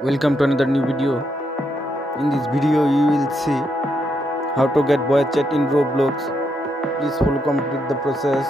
Welcome to another new video. In this video, you will see how to get voice chat in Roblox. Please follow complete the process.